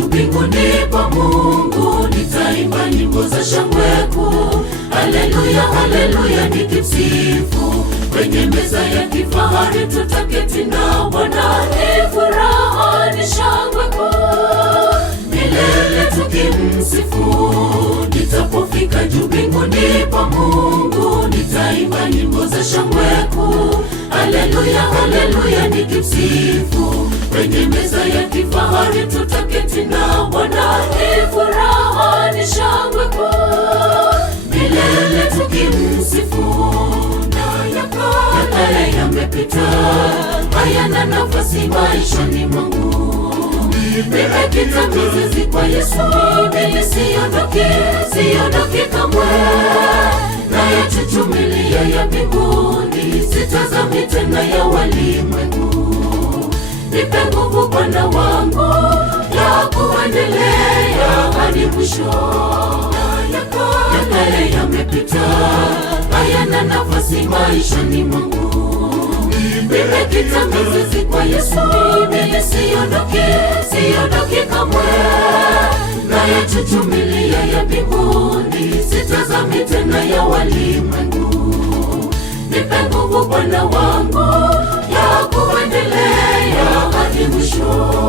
juu mbinguni pa Mungu, nitaimba nyimbo za shangwe kuu. Haleluya, haleluya nikimsifu. Kwenye meza ya kifahari tutaketi na Bwana, ni furaha ni shangwe kuu. Milele tukimsifu. Nitapofika juu mbinguni pa Mungu, nitaimba nyimbo za shangwe kuu. Haleluya, haleluya nikimsifu. Kwenye meza ya kifahari tutaketi na Bwana, ni furaha ni shangwe kuu. Milele tukimsifu. Na ya kale yamepita, hayana nafasi maishani mwangu. Nimekita mizizi kwa Yesu, mimi siondoki kamwe. Nayachuchumilia ya mbinguni, sitazami tena ya walimwengu. Nipe nguvu Bwana wangu, ya kuendelea hadi mwisho. Ya kale yamepita, hayana nafasi maishani mwangu. Nimekita mizizi kwa Yesu, mimi siondoki kamwe. Nayachuchumilia ya mbinguni, sitazami tena ya walimwengu. Nipe nguvu Bwana wangu, ya kuendelea hadi mwisho.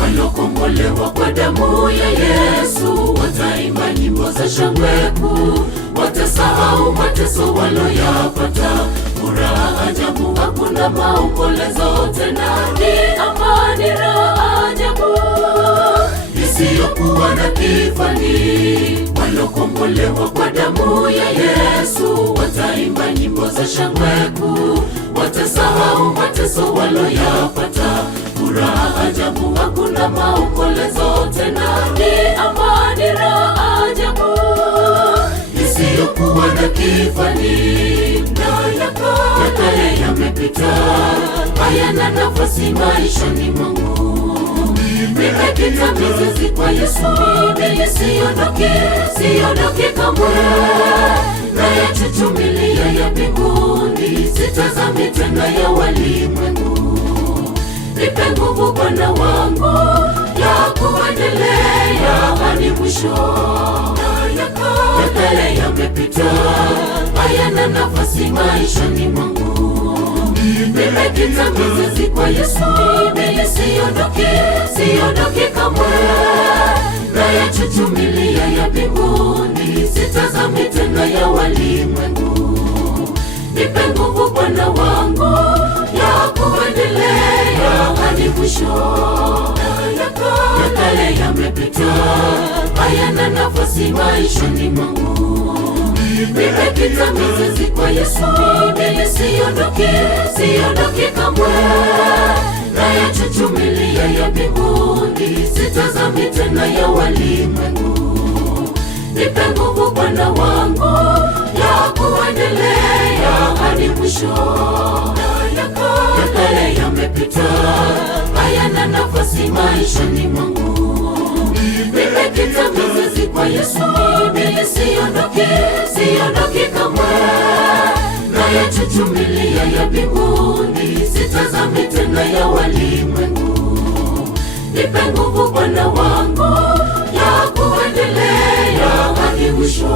Waliokombolewa kwa damu ya Yesu wataimba nyimbo za shangwe kuu. Watasahau mateso waloyapata, furaha ajabu, hakuna maombolezo tena. Ni amani, raha ajabu isiyokuwa na kifani. Waliokombolewa kwa damu ya Yesu wataimba nyimbo za shangwe kuu. Watasahau mateso waloyapata, furaha ajabu, hakuna maombolezo tena. Ni amani, raha ajabu isiyokuwa na kifani. Na ya kale yamepita, hayana nafasi maishani mwangu. Nimekita mizizi kwa Yesu, mimi siondoki kamwe. Nayachuchumilia ya mbinguni, sitazami tena ya walimwengu. Nipe nguvu Bwana wangu, ya kuendelea hadi mwisho. Ya kale yamepita, hayana nafasi maishani mwangu. Nimekita mizizi kwa Yesu, mimi siondoki kamwe. Nayachuchumilia ya mbinguni, sitazami tena ya walimwengu. Nipe nguvu Bwana wangu, ya kuendelea hadi mwisho. Ya kale yamepita, hayana nafasi maishani mwangu. Nimekita mizizi kwa Yesu, mimi siondoki kamwe. Nayachuchumilia ya mbinguni, sitazami tena ya walimwengu. Nipe nguvu Bwana wangu, ya kuendelea hadi mwisho. Ya kale yamepita, hayana nafasi maishani mwangu. Nimekita mizizi kwa Yesu, mimi siondoki kamwe. Nayachuchumilia ya mbinguni, sitazami tena ya walimwengu. Nipe nguvu Bwana wangu, ya kuendelea hadi mwisho.